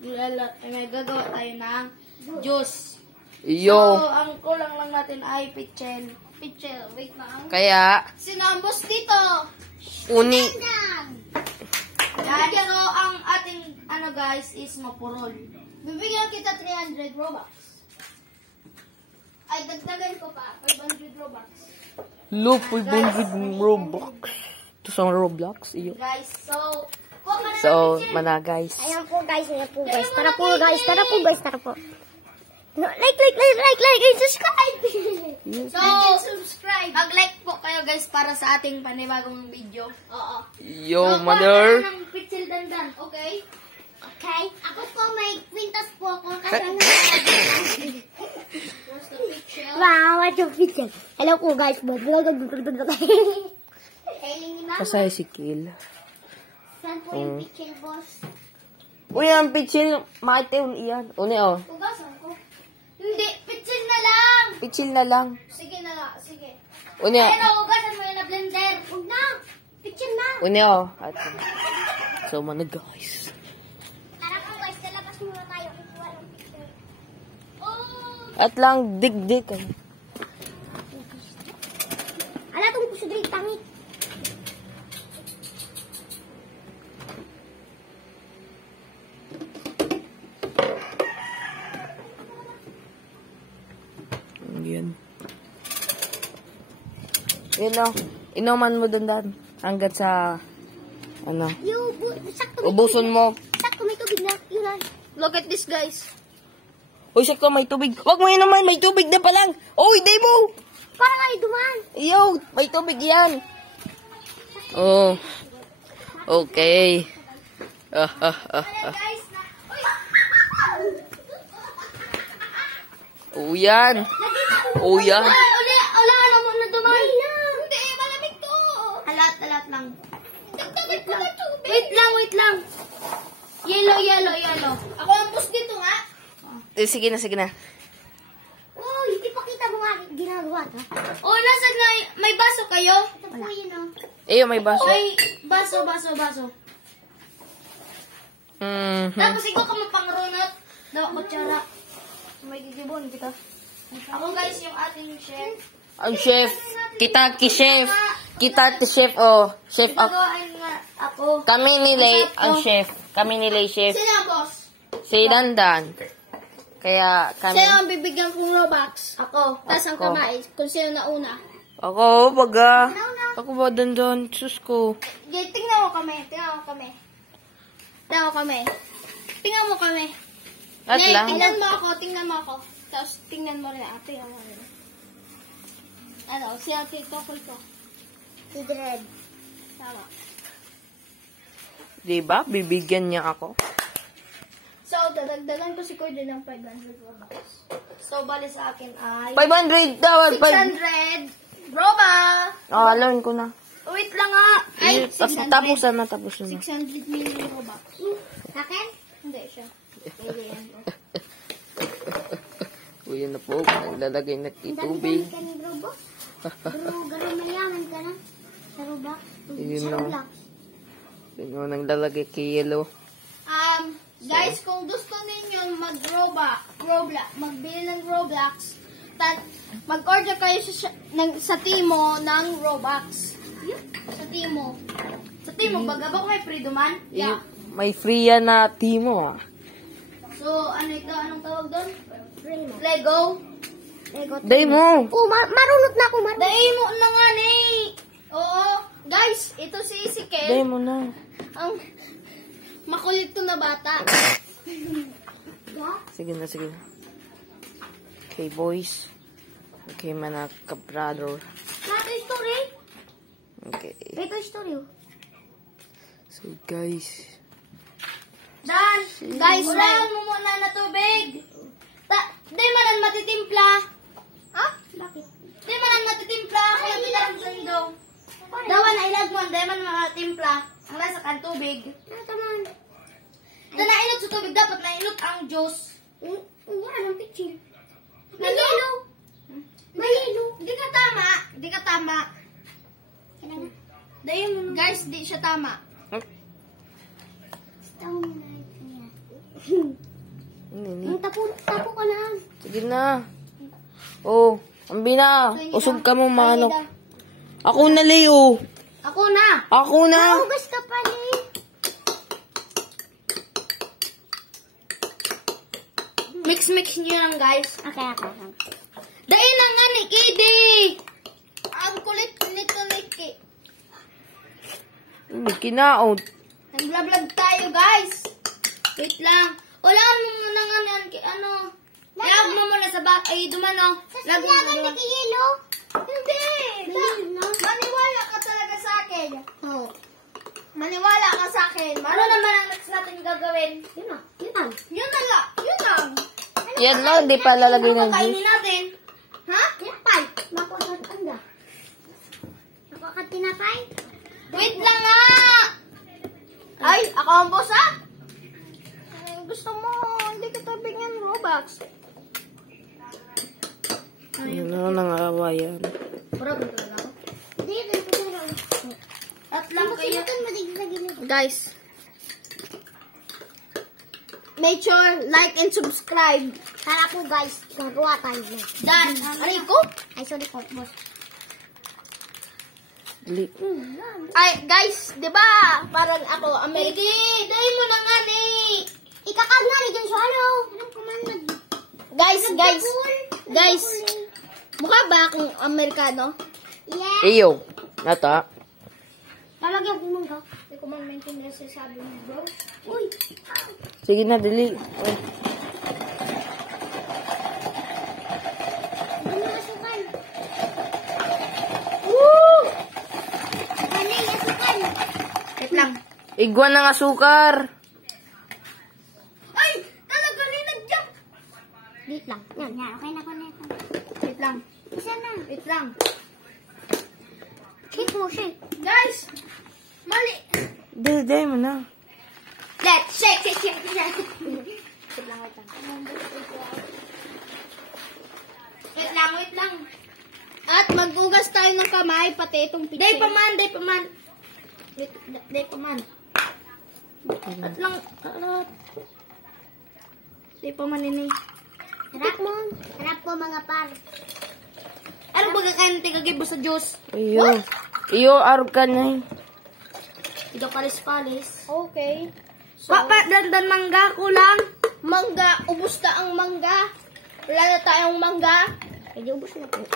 may gagawa tayo ng juice. Yo. So, ang kulang lang natin ay pichel. Pichel, wait lang. Kaya, Sinambos dito. uni. Guys, so ang ating guys is mapurol. Bibigyan kita 300 Robux. Ay, dagdagan ko pa. 500 Robux. Look, 500 Roblox. Ito sa Roblox, iyo. Guys, so kuha ka na ng So, pichel. mana guys. Ayan po guys, ayan po guys. Tara po guys, tara po guys, tara po. No, like, and subscribe! So, subscribe. Mag-like po kayo guys para sa ating panibagong video. Oo. Yo, So, mother. kuha ka na ng pichel dandan, okay? Okay, ako po may kwintas po ako. Wow, what yung picture? Hello po guys. Kasay si Kill. Saan po yung picture, boss? Uy, ang pichil. Makita iyan. Uni, oh. Ugasan ko. Hindi, pichel na lang. Pichil na lang. Sige na nga, sige. Uni, Ayun na, ugasan mo yun na blender. Huwag na! Picture na! uni, oh. So, mana guys. Tara po guys, lalabas muna tayo. Ikuha ng picture. Oh! At lang, dig-dig. Ala, itong puso dito, tangit. Yan. Yun, oh. Inuman mo dandan. Hanggat sa, Sakto may ubuson mo. Sakto may tubig na. Yun lang. Look at this, guys. Uy, sakto, may tubig. Huwag mo inuman, may tubig na pa lang. Uy, di mo. Para kayo duman. Yo, may tubig yan. Oh. Okay. Guys, na... Uy! Oh, yan. Oh, yan. Uli, alam mo na duman. Hindi, malamig to. Alat lang. Wait lang. Yellow. Ako ang boss dito, nga. Sige na. Oh, hindi pa kita mo nga ginagawa to. Oh, nasaan na? May baso kayo? Ito po yun, oh. Eyo, may baso. May baso. Mhm. Tapos ikaw ka mapangrunot. Dawa ko tsara. May gigibon kita. Ako guys, yung ating chef. Ang chef. Kita ki chef. Kita ti chef, oh. Chef ako. Gagawain nga ako. Kami nilay ang chef. Kami nilay chef. Sino ang boss? Si Dandan. Kaya kami. Sino ang bibigyan kong Robux? Ako. Tapos ang Ako. kamay. Kung sino nauna. Ako, baga. Ako ba, Dandan? Sus ko. Okay, tingnan mo kami. Tingnan mo kami. At Nay, lang. tingnan mo ako. Tapos tingnan mo rin ako. Tingnan mo rin. Ano, siya ko. Si Dread. Tama. Diba? Bibigyan niya ako. So, dadagdagan ko si Cordy ng 500 Robux. So, bali sa akin ay 500 daw. 600 Robux. Ah, learn ko na. Wait lang nga. Ay, 600. Tapos na. 600 million Robux. Akin? Hindi siya. Pwede yan. Uy, yun na po. Naglalagay na tubig. Ka ni Robux? Garo mayaman ka na. Sa Robux. Yun Sa na. Roblox. Yun yung naglalagay kay Yellow. Guys, kung gusto ninyo magbili ng Roblox, mag-order kayo sa Timo ng Robux. Sa Timo. Baga ba kung may free duman? Yeah. May free yan na Timo, ah. So, anong tawag doon? Lego. Day mo. Oh, marunot na ako, Dahil mo na nga ni. Oo. Guys, ito si Day Isikel. mo na. Ang makulit to na bata. Sige na. Okay, boys. Okay, mga ka-brother. Ito story. Okay. Ito story. So, guys. Guys, ulayan mo muna na tubig. Di man matitimpla. Ha? Bakit? Di man matitimpla. Kaya tilang sandong. Dawa na ilag mo. Di man matitimpla. Ang nasa kan tubig. Nataman. Da nainot sa tubig. Dapat nainot ang juice. Anong picture? May yellow. May yellow. Di ka tama. Guys, di siya tama. Stone knife niya. Tapo ka na. Sige na. Oh, Ambina. Usog ka mo manok. Ako na, Leo. Ako na. Ako na. Hugas ka pa, Leo. Mix nyo lang, guys. Okay. Dahil na nga ni Kidi. Ang kulit nito ni Kidi. Kinaot. Nag-vlog tayo, guys. Wait lang. Wala mo muna nga ano. Lag mo muna sa ay dumano. Lag mo muna. Yelo. Hindi. Maniwala ka talaga sa akin. Oo. Maniwala ka sa akin. Ano naman ang next natin gagawin? Yun na. Yun na. Yun na nga. Yun lang. Yan lang, di pa lalagay ng Kainin juice. natin. Ha? Tinapay. Makuha ka anda. Nakuha ka tinapay? Wait lang nga. Ay, ako ang boss ah. Gusto mo, hindi kita bigyan Robux. Yan na nangawa yan. Marami talaga ako. Hindi, ganito. At lang kayo. Madigil. Guys, make sure like and subscribe. Tara po guys, gagawa tayo na. Dan, aray ko. Ay, sorry po, boss. Dali. Ay, guys, di ba? Parang ako, American. Hindi, dahil mo na nga ni. Ikakag na rin dyan sa ano. Anong kumandag? Guys. Mukha ba akong Amerikano? Yes. Iyo. Nata. Lalagyan ko mangga. Hindi ko man maintindihan sabi mo, bro. Uy. Sige na, dali. Oh. Ano na asukan? Woo! Ano yung asukan? Wait lang. Igwan ng asukar. Ay! Talaga linag-jump! Wait lang. Yan. Okay na ko na ito. Wait lang. Isa na. Wait lang. Shake mo, shake. Guys! Mali! Dali mo na. Let's shake. Wait lang. Wait lang. At mag-ugas tayo ng kamay, pati itong pizza. Day paman. Day paman. At lang. Day paman ini. Harap mo. Harap ko mga par. Ano ba kakain tigagib sa juice? Iyo. Iyo, arog ka na eh. Ito palis-palis. Okay. So, dandan mangga ko lang. Mangga, ubos na ang mangga. Wala na tayong mangga. Pwede ubos na po.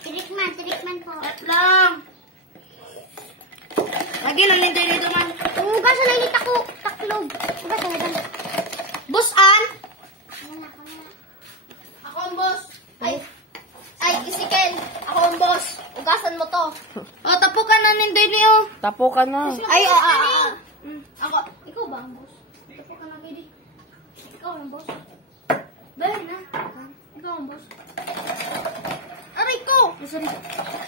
Tirikman po. At lang. Lagi lang nito dito man. Ugas na lang ako. Taklog. Ugas na lang. Boss An? Kamuna. Ako ang boss. Ay, Isikel. Ako ang boss. Ugasan mo to. O, tapo ka na nindoy niyo. Tapo ka na. Ay, ako. Ikaw ba ang boss? Tapo ka na, baby. Ikaw ang boss. Dahil na. Ikaw ang boss. Aray ko! Sorry.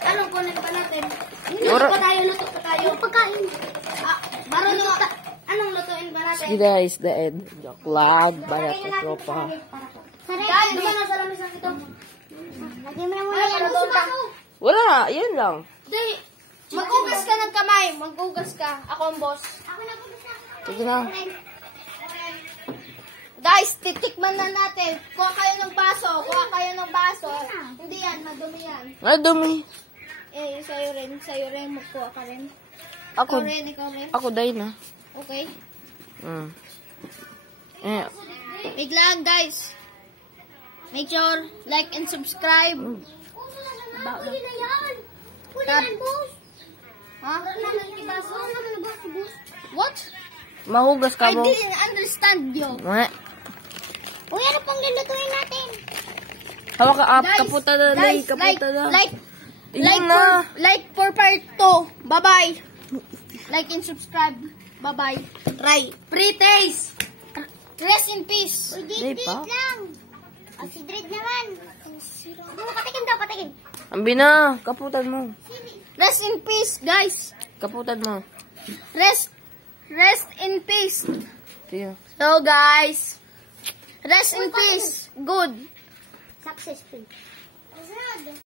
Anong kunin pa natin? Luto pa tayo. Ano pagkain? Anong lutuin pa natin? Sige guys, the end. Joke lang. Barat na tropa. Dahil ba na sa lamisan ito? Lagyan mo na muna yan. Wala, yan lang. Dahil, mag-ugas ka ng kamay. Mag-ugas ka. Ako ang boss. Ako na po sa Sige na. Guys, titikman na natin. Kuha kayo ng baso. Hindi yan, madumi yan. Ay, dumi. Eh, sa'yo rin. Magkuha ka rin. Ako, Ikaw rin. ako dahil na. Okay? Wait lang, guys. Make sure, like and subscribe. Pwede na yan. Pwede na yan, boss. Ha? Boss. What? Mahugas ka I mo. didn't understand you. Uy, ano pong nilutuin natin? Hawak ka up. Guys, Kaputa na. guys, Kaputa na. like for part 2. Bye-bye. Like and subscribe. Bye-bye. Try. Pre-taste. Rest in peace. Uy, Di date pa. lang. Si Dredd naman. Patikim daw, patikim. Ambina, kaputan mo. Rest in peace, guys. Kaputan mo. Rest in peace. Sige. So, guys. Rest in peace. Good. Successful.